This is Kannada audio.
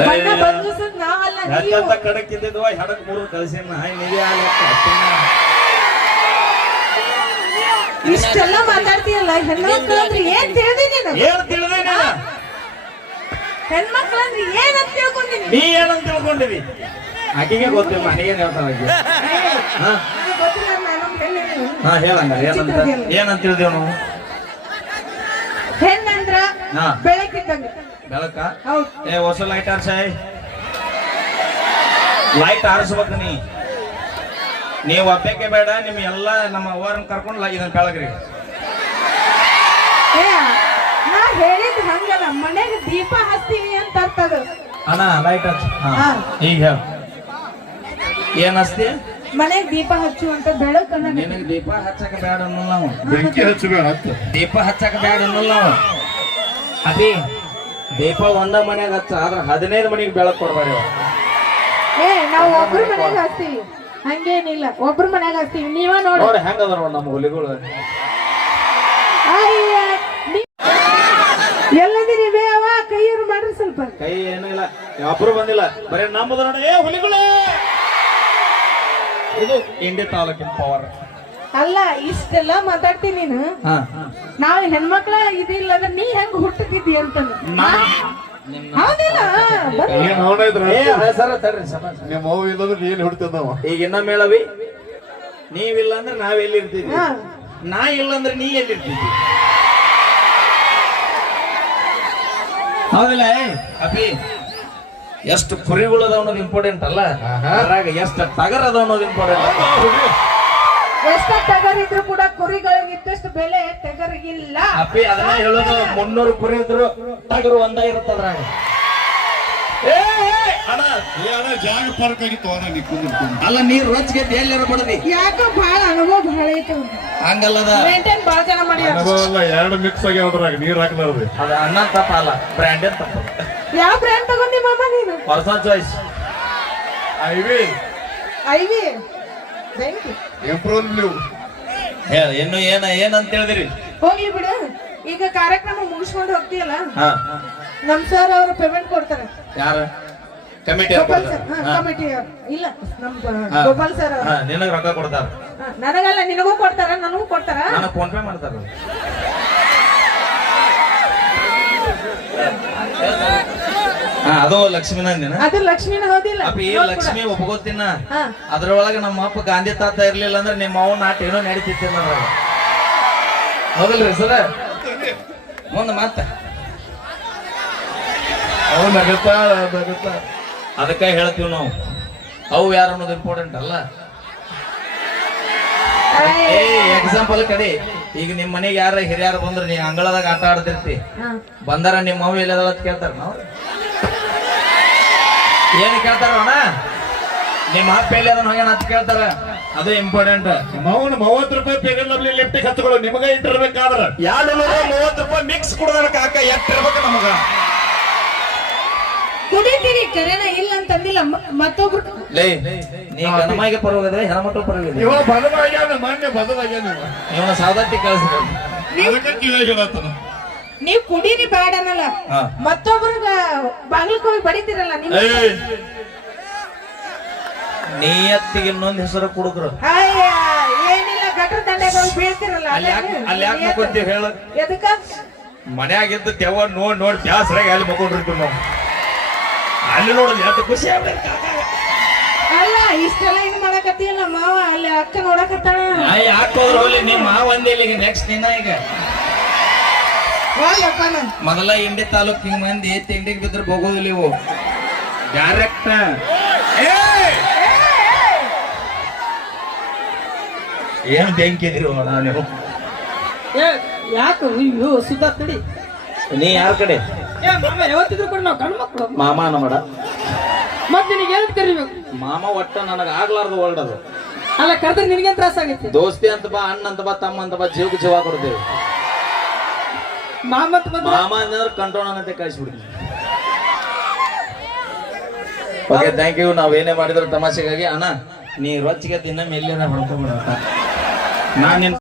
ಬಣ್ಣ ಬದಲಿಸೋದ್ ನಾವಲ್ಲ ನೀವು. ಯಾಕಂತ ಕಡಕ್ ಇದ್ದಿದ್ವ ಹೆಡಕ್ ಮೂರು ಕಳ್ಸಿನ ಹಾಯ್ ನಿಧಿ ಆಗ್ಲಕ್ಕ ಇಷ್ಟೆಲ್ಲ ಮಾತಾಡ್ತೀಯಲ್ಲ ಹೆಣ್ಮಕ್ಳು ಅಂದ್ರೆ ಏನ್ ತಿಳಿದಿ ನೀನು ಏನ್ ತಿಳಿದೆ ನೀನ? ಹೆಣ್ಮಕ್ಳು ಅಂದ್ರೆ ಏನ್ ಅಂತ ತಿಳ್ಕೊಂಡಿನಿ ನೀ ಏನಂತ ತಿಳ್ಕೊಂಡಿವಿ ಆಕೆಗೆ ಗೊತ್ತಿಲ್ಲ ನನಗೇನ್ ಹೇಳ್ತಾಳ ಆಕಿ? ಹಾ? ನನಗೆ ಗೊತ್ತಿಲ್ಲ ನಾನು ಹೆಣ್ಣು ಹಾ ಹೇಳಂಗ ಏನಂತ? ಏನಂತ ತಿಳಿದೇವ್ ನಾವು ಹೆಣ್ಣಂದ್ರ ಹಾ. ಬೆಳಕಿದ್ದಂಗ ಬೆಳಕ? ಏ ಹೊಸ ಲೈಟ್ ಆರ್ಸಾಯ್ ಲೈಟ್ ಆರಿಸ್ಬೇಕು ನೀ. ನೀವು ಒಬ್ಬಕ್ಕೆ ಬೇಡ ನಿಮ್ ಎಲ್ಲ ನಮ್ಮ ಅವ್ವರನ್ನ ಕರ್ಕೊಂಡು ಇದನ್ನ ಬೆಳಗ್ರಿ. ನಾ ಹೇಳಿದ್ ಹಂಗಲ್ಲ ಮನೆಗೆ ದೀಪ ಹಚ್ತೀವಿ ಅಂತ ಅರ್ಥ ಅದು. ಅಣ್ಣ ಲೈಟ್ ಹಚ್ಚ ಹಾ. ಈಗ ಹೇಳ. ಏನ್ ಹಚ್ತಿ? ಮನೆಗೆ ದೀಪ ಹಚ್ಚು ಅಂತ ಬೆಳಕನ್ನ ನಿನಗೆ ದೀಪ ಹಚ್ಚಕ ಬೇಡ ಅನ್ನೋಲ್ಲ ನಾವು. ಬೆಂಕಿ ಹಚ್ಚಬೇಡ ಹಚ್ಚ. ದೀಪ ಹಚ್ಚಕ ಬೇಡ ಅನ್ನೋಲ್ಲ ನಾವು. ಅಭಿ ದೀಪ ಒಂದ ಮನ್ಯಾಗ ಹಚ್ಚ ಆದ್ರೆ ಹದಿನೈದು ಮನೆಗೆ ಬೆಳಕು ಕೊಡ್ಬೇಡ ಏ ನಾವು ಒಬ್ರು ಮನೆಗೆ ಹಚ್ತೀವಿ. ಹಂಗೇನಿಲ್ಲ ಒಬ್ರು ಮನೆಗೆ ಹಚ್ತೀವಿ. ನೀವ ನೋಡು. ನೋಡಿ ಹೆಂಗ ನೋಡಿ ನಮ್ಮ ಹುಲಿಗಳು. ಎಲ್ಲದಿರಿ ಬೇವ ಕೈಯರು ಮಾಡ್ರಿ ಸ್ವಲ್ಪ. ಕೈ ಏನೂ ಇಲ್ಲ. ಒಬ್ರು ಬಂದಿಲ್ಲ. ಬರೀ ನಮ್ಮದು ನೋಡಿ. ಏ ಹುಲಿಗಳೇ! ಇದು ಇಂಡಿ ತಾಲೂಕಿನ ಪವರ್ ಅಲ್ಲ ಇಷ್ಟೆಲ್ಲ ಮಾತಾಡ್ತೀನಿ ನೀನು. ಹಾ. ನಾವ್ ಹೆಣ್ಮಕ್ಳ ಇದಿಲ್ಲ ಅಂದ್ರೆ ನೀ ಹೆಂಗ್ ಹುಟ್ಟತಿದ್ದಿ ಅಂತಂದ್ರೆ ಹೌದಿಲ್ಲ ನಿಮ್ಮ ಇಲ್ಲಂದ್ರೆ ಈಗ ಇನ್ನ ಮೇಳವಿ ನೀವಿಲ್ಲ ಅಂದ್ರೆ ನಾವ್ ಎಲ್ಲಿ ಇರ್ತೀವಿ? ನಾ ಇಲ್ಲ ಅಂದ್ರೆ ನೀ ಎಲ್ಲಿ ಇರ್ತೀವಿ? ಹೌದಿಲ್ಲ ಅಭಿ ಅಪಿ ಎಷ್ಟು ಕುರಿಗಳು ಅದಾವ ಅನ್ನೋದು ಇಂಪಾರ್ಟೆಂಟ್ ಅಲ್ಲ? ಅದ್ರಾಗ ಎಷ್ಟು ಟಗರ್ ಅದಾವ ಅನ್ನೋದು ಇಂಪಾರ್ಟೆಂಟ್ ಎಷ್ಟ ಟಗರಿದ್ರು ಕೂಡ ಕುರಿಗಳಿಗೆ ಇದ್ದಷ್ಟು ಬೆಲೆ ಟಗರಿಗಿಲ್ಲ ಅಪ್ಪಿ ಅದನ್ನ ಹೇಳೋದು ಮುನ್ನೂರು ಕುರಿ ಇದ್ರು ಟಗರು ಒಂದ ಇರುತ್ತದ್ರಾಗ ಏ, ಏ, ಅಣ್ಣ. ಏ ಅಣ್ಣ ಜಾಗ ಪಾರ್ಕ್ ಆಗಿತ್ತು ಅಣ್ಣ ನೀ ಕುಂದಿರ್ತೀನಿ. ಅಲ್ಲ ನೀರ್ ರೊಚ್ಗೆ ಎಲ್ಲಾರ ಬಡದಿ ಯಾಕ ಬಹಳ ಅನುಭವ ಬಹಳ ಐತೆ ಹಂಗಲ್ಲದ ಮೇಂಟೈನ್ ಬಹಳ ಜನ ಮಾಡ್ಯಾರ ಅನುಭವ ಅಲ್ಲ ಎರಡು ಮಿಕ್ಸ್ ಆಗಿ ಅದ್ರಾಗ ನೀರ್ ಹಾಕ್ಲಾರ್ದು. ಅದ ಅಣ್ಣ ತಪ್ಪ ಅಲ್ಲ ಬ್ರ್ಯಾಂಡೆಡ್ ತಪ್ಪ. ಯಾವ ಬ್ರ್ಯಾಂಡ್ ತಗೊಂಡಿ ಮಾಮ ನೀನು? ಹೊಸ ಚಾಯ್ಸ್ ಐವಿ ಐವಿ ಇಂಪ್ರೂವ್ ನೀವು ಹೇಳ ಇನ್ನು ಏನ ಅಂತ ಹೇಳಿದ್ರಿ? ಹೋಗ್ಲಿ ಬಿಡು. ಈಗ ಕಾರ್ಯಕ್ರಮ ಮುಗಿಸ್ಕೊಂಡು ಹೋಗ್ತೀಯಲ್ಲ? ಹಾ. ನಮ್ ಸರ್ ಅವರು ಪೇಮೆಂಟ್ ಕೊಡ್ತಾರೆ. ಯಾರು? ಕಮಿಟಿ ಗೋಪಾಲ್ ಸರ್ ಕಮಿಟಿ ಇಲ್ಲ ನಮ್ ಗೋಪಾಲ್ ಸರ್ ಅವ್ರು. ನಿನಗ ರೊಕ್ಕ ಕೊಡ್ತಾರ. ನನಗಲ್ಲ ನಿನಗೂ ಕೊಡ್ತಾರ ನನಗೂ ಕೊಡ್ತಾರ. ನಾನು ಫೋನ್ ಪೇ ಮಾಡ್ತಾರ. ಅದು ಲಕ್ಷ್ಮೀನಂದಿನ ಅದು ಲಕ್ಷ್ಮಿನ ಹೋದಿಲ್ಲ. ಅಪ್ಪ ಈ ಲಕ್ಷ್ಮಿ ಒಪ್ಕೋತಿನ ಅದ್ರೊಳಗೆ ನಮ್ಮ ಅಪ್ಪ ಗಾಂಧಿ ತಾತ ಇರ್ಲಿಲ್ಲ ಅಂದ್ರೆ ನಿಮ್ಮ ಅವ್ನ ನಾಟ ಏನೋ ನಡೀತಿತ್ತು ಹೌದಲ್ರಿ ಸರ? ಮುಂದೆ ಮಾತ. ಅವ್ ನಗತಾ ನಗತಾ ಅದಕ್ಕೆ ಹೇಳ್ತೀವಿ ನಾವು. ಅವು ಯಾರು ಅನ್ನೋದು ಇಂಪಾರ್ಟೆಂಟ್ ಅಲ್ಲ. ಏ ಎಕ್ಸಾಂಪಲ್ ಕಡೆ. ಈಗ ನಿಮ್ ಮನೆಗೆ ಯಾರ ಹಿರಿಯರು ಬಂದ್ರೆ ನೀ ಅಂಗಳದಾಗ ಆಟ ಆಡ್ತಿರ್ತಿ. ಬಂದಾರ ನಿಮ್ಮ ಅವು ಎಲ್ಲದ ಕೇಳ್ತಾರ ನಾವು? ಏನ್ ಕೇಳ್ತಾರ ಅಣ್ಣ? ನಿಮ್ಮ ಅಪ್ಪ ಎಲ್ಲಿ ಅದನ್ನ ಹೋಗ್ಯಾನ ಅಂತ ಕೇಳ್ತಾರ. ಅದು ಇಂಪಾರ್ಟೆಂಟ್ ಮೌನ ಮೂವತ್ತು ರೂಪಾಯಿ ಪೇಗಲ್ ಲಿಫ್ಟಿಗೆ ಹಚ್ಕೊಳ್ಳೋ ನಿಮಗ ಇಟ್ಟಿರ್ಬೇಕಾದ್ರ. ಎರಡು ನೂರ ಮೂವತ್ತು ರೂಪಾಯಿ ಮಿಕ್ಸ್ ಕುಡ್ದಾರ ಕಾಕ ಎಟ್ಟಿರ್ಬೇಕು ನಮಗ. ಕುಡಿತೀರಿ ಕರೆನ? ಇಲ್ಲ ಅಂತಂದಿಲ್ಲ. ಮತ್ತೊಬ್ರು ಲೇ ನೀ ಗಣಮಾಯಿಗೆ ಪರವಾಗಿದ್ರೆ ಹೆಣ್ಮಕ್ಳು ಪರವಾಗಿದ್ರೆ ಇವ ಬದಲಾಗ್ಯಾನ ಮಾನ್ಯ ಬದಲಾಗ್ಯಾನ ಇವ. ಇವನ ಸಾವದತ್ತಿ ಕಳಿಸ್ಬೇಕು. ಅದಕ್ಕೆ ಕಿವಿ ಹೇಳತ್ತನ ನೀವ್ ಕುಡೀರಿ ಬೇಡ ಅನ್ನಲ್ಲ. ಹಾ. ಮತ್ತೊಬ್ರಗ ಬಾಗಿಲ್ಕ್ ಹೋಗಿ ಬಡಿತೀರಲ್ಲ ನಿಮ್ ಏಯ್. ನಿಯತ್ತಿಗೆ ಇನ್ನೊಂದು ಹೆಸರು ಕುಡುಗ್ರು ಅಯ್ಯ, ಏನಿಲ್ಲ ಗಟ್ರ ದಂಡೆಗೆ ಹೋಗಿ ಬೀಳ್ತಿರಲ್ಲ ಅಲ್ಲಿ ಯಾಕೆ ಅಲ್ಲಿ ಯಾಕೆ ಮಕ್ಕೊಂತೀವಿ ಹೇಳ. ಎದಕ್ಕ? ಮನ್ಯಾಗಿದ್ದು ತೆವ ನೋಡ್ ನೋಡಿ ಬ್ಯಾಸರಾಗಿ ಅಲ್ಲಿ ಮಕ್ಕೊಂಡಿರ್ತೀವಿ ನಾವು. ಅಲ್ಲಿ ನೋಡೋದು ಎಷ್ಟು ಖುಷಿ ಆಗ್ಬೇಕು. ಅಲ್ಲ ಇಷ್ಟೆಲ್ಲ ಇದ್ ಮಾಡಕತ್ತಿಯಲ್ಲ ಮಾವ. ಅಲ್ಲಿ ಅಕ್ಕ ನೋಡಕತ್ತಾಳ. ಯಾಕೆ ಹೋದ್ರು ಹೋಗ್ಲಿ ನಿಮ್ಮ ಮಾವ ಒಂದೇ ಇಲ್ಲಿಗೆ ನೆಕ್ಸ್ಟ್ ನಿನ್ನ ಈಗ. ಮೊದಲ ಇಂಡಿ ತಾಲೂಕ್ ಹಿಂಗ್ ಮಂದಿ ತಿಂಡಿಗೆ ಬಿದ್ರೆ ಹೋಗೋದಿಲ್ಲ ಇವು ಡೈರೆಕ್ಟ್ ಏನ್ ಬೆಂಕಿ ಇದೀರಿ ನೀವು? ಯಾಕೆ ಅಯ್ಯೋ ಸುದ್ದ ತಡಿ ನೀ ಯಾರ ಕಡೆ? ಏ ಮಾಮ ಯಾವತ್ತಿದ್ರು ಕೂಡ ನಾವು ಗಂಡು ಮಕ್ಕಳು ಮಾಮ ನಮ್ಮಡ. ಮತ್ತೆ ನಿನಗೆ ಏನಂತ ಕರಿಬೇಕು ಮಾಮ ಒಟ್ಟ ನನಗ ಆಗ್ಲಾರ್ದು ವರ್ಡ್ ಅದು. ಅಲ್ಲ ಕರೆದ್ರೆ ನಿನಗೇನ್ ತ್ರಾಸ ಆಗೈತಿ? ದೋಸ್ತಿ ಅಂತ ಬಾ ಅಣ್ಣ ಅಂತ ಬಾ ತಮ್ಮ ಅಂತ ಬಾ ಜೀವಕ್ಕೆ ಜೀವ ಕೊಡ್ತೇವೆ. ಮಾಮ ಅಂತ ಬಂದ್ರೆ ಮಾಮ ಅಂದ್ರೆ ಕಂಟ್ರೋಲ್ ಅನ್ನತ್ತೆ ಕಳಿಸ್ಬಿಡ್ತೀವಿ ಓಕೆ ಥ್ಯಾಂಕ್ ಯು ನಾವ್ ಏನೇ ಮಾಡಿದ್ರು ತಮಾಷೆಗಾಗಿ. ಅಣ್ಣ, ನೀ ರೊಚ್ಚಿಗೆ ತಿನ್ನ ಮೇಲಿನ ಹೊಡ್ಕೊಂಡ್ಬಿಡ ನಾನು ನಿನ್